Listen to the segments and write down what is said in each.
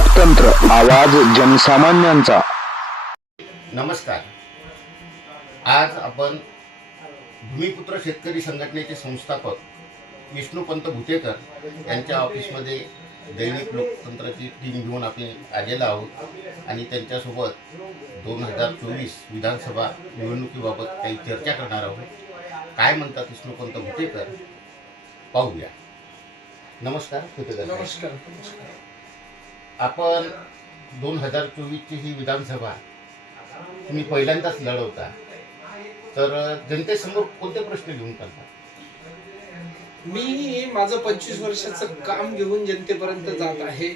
आवाज जनसामान्यांचा. नमस्कार. आज आपण भूमिपुत्र शेतकरी संघटनेचे संस्थापक विष्णुपंत भुतेकर यांच्या ऑफिसमध्ये दैनिक लोकतंत्राची टीम घेऊन आपण आलेलो आहोत आणि त्यांच्यासोबत दोन हजार चोवीस विधानसभा निवडणुकीबाबत काही चर्चा करणार आहोत. काय म्हणतात विष्णुपंत भुतेकर? पाहूया. नमस्कार भुतेकर नमस्कार. आपण दोन हजार चोवीसची ही विधानसभा तुम्ही पहिल्यांदाच लढवता. तर जनतेसमोर कोणते प्रश्न घेऊन करता मी माझं पंचवीस वर्षाचं काम घेऊन जनतेपर्यंत जात आहे.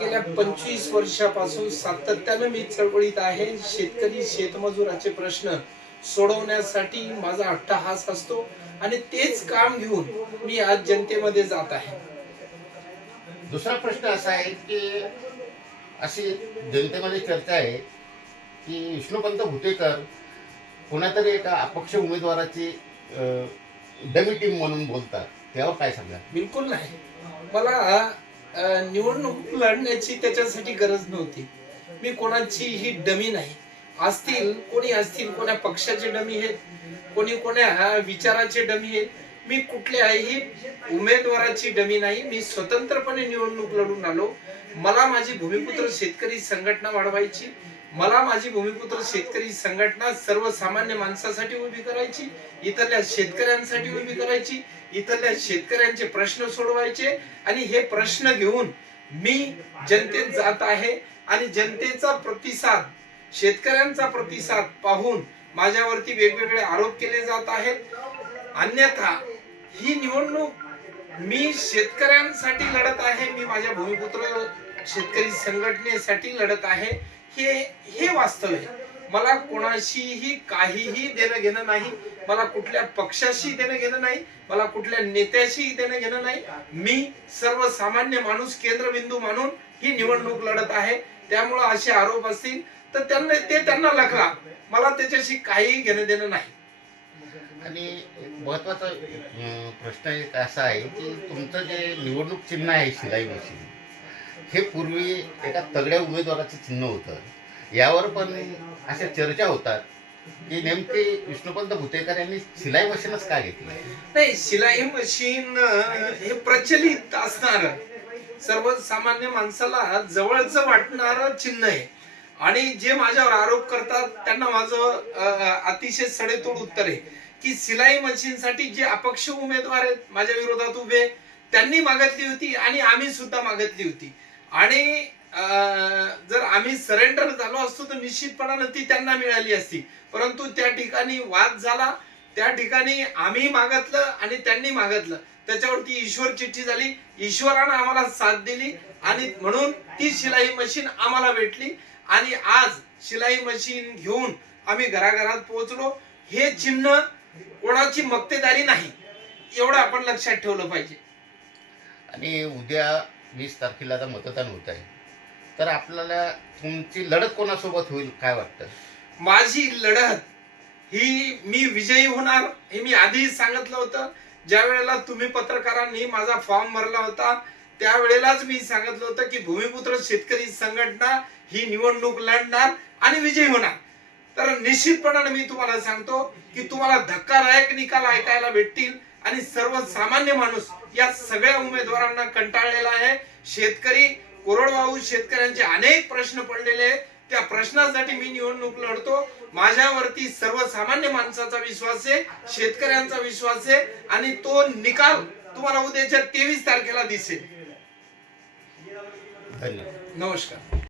गेल्या पंचवीस वर्षापासून सातत्यानं मी चळवळीत आहे. शेतकरी शेतमजुराचे प्रश्न सोडवण्यासाठी माझा अट्टहास असतो आणि तेच काम घेऊन मी आज जनतेमध्ये जात आहे. दुसरा प्रश्न असा आहे की अशी जनतेमध्ये चर्चा आहे की विष्णुपंत भुतेकर कोणातरी एका अपक्ष उमेदवाराची डमी टीम म्हणून बोलतात. त्यावर काय सांगा बिलकुल नाही. मला निवडणूक लढण्याची त्याच्यासाठी गरज नव्हती. मी कोणाची ही डमी नाही. असतील कोणी असतील कोण्या पक्षाचे डमी आहेत कोणी कोण्या विचाराचे डमी आहेत मी कुठल्याही उमेदवाराची डमी नाही मी स्वतंत्रपणे निवडणूक लढून आलो. मला माझी भूमिपुत्र शेतकरी संघटना वाढवायची मला माझी भूमिपुत्र शेतकरी संघटना सर्वसामान्य माणसासाठी उभी करायची इथल्या शेतकऱ्यांसाठी उभी करायची इथल्या शेतकऱ्यांचे प्रश्न सोडवायचे आणि हे प्रश्न घेऊन मी जनतेत जात आहे आणि जनतेचा प्रतिसाद शेतकऱ्यांचा प्रतिसाद पाहून माझ्यावरती वेगवेगळे आरोप केले जात आहेत. अन्यथा ही निवडणूक मी शेतकऱ्यांसाठी लढत आहे मी माझ्या भूमिपुत्र शेतकरी संघटनेसाठी लढत आहे हे हे वास्तव आहे. मला कोणाशीही काहीही देणं घेणं नाही मला कुठल्या पक्षाशी देणं घेणं नाही मला कुठल्या नेत्याशी देणं घेणं नाही. मी सर्वसामान्य माणूस केंद्रबिंदू मानून ही निवडणूक लढत आहे. त्यामुळे असे आरोप असतील तर त्यांना ते त्यांना लागला. मला त्याच्याशी काही घेणं देणं नाही. आणि महत्त्वाचा प्रश्न एक असा आहे की तुमचं जे निवडणूक चिन्ह आहे शिलाई मशीन हे पूर्वी एका तगड्या उमेदवाराचं चिन्ह होतं. यावर पण अशा चर्चा होतात की नेमके विष्णुपंत भुतेकर यांनी शिलाई मशीनच का घेतलं? नाही शिलाई मशीन हे प्रचलित असणार. सर्वसामान्य माणसाला जवळचं वाटणार चिन्ह आहे. आणि जे माझ्यावर आरोप करतात त्यांना माझं अतिशय सडेतोड उत्तर आहे. की सिलाई मशीनसाठी जे अपक्ष उमेदवार आहेत माझ्या विरोधात उभे त्यांनी मागितली होती आणि आम्ही सुद्धा मागितली होती. आणि जर आम्ही सरेंडर झालो असतो तर निश्चितपणानं ती त्यांना मिळाली असती. परंतु त्या ठिकाणी वाद झाला त्या ठिकाणी आम्ही मागितलं आणि त्यांनी मागितलं. त्याच्यावरती ईश्वर चिठ्ठी झाली. ईश्वरानं आम्हाला साथ दिली आणि म्हणून ती शिलाई मशीन आम्हाला भेटली. आणि आज शिलाई मशीन घेऊन आम्ही घराघरात पोहोचलो. हे चिन्ह कोणाची मक्तेदारी नाही एवढं आपण लक्षात ठेवलं पाहिजे. आणि उद्या वीस तारखेला आता मतदान होत आहे. तर आपल्याला तुमची लढत कोणासोबत होईल काय वाटतं? माझी लढत ही मी विजयी होणार हे मी आधीच सांगितलं होतं. ज्या वेळेला तुम्ही पत्रकारांनी माझा फॉर्म भरला होता त्यावेळेलाच मी सांगितलं होतं की भूमिपुत्र शेतकरी संघटना ही निवडणूक लढणार आणि विजयी होणार. तर निश्चितपणाने मी तुम्हाला सांगतो की तुम्हाला धक्कादायक निकाल ऐकायला भेटतील आणि सर्वसामान्य माणूस या सगळ्या उमेदवारांना कंटाळलेला आहे. शेतकरी कोरडवाहू शेतकऱ्यांचे अनेक प्रश्न पडलेले आहेत. त्या प्रश्नासाठी मी निवडणूक लढतो. माझ्यावरती सर्वसामान्य माणसाचा विश्वास आहे शेतकऱ्यांचा विश्वास आहे आणि तो निकाल तुम्हाला उद्याच्या तेवीस तारखेला दिसेल. धन्यवाद. नमस्कार.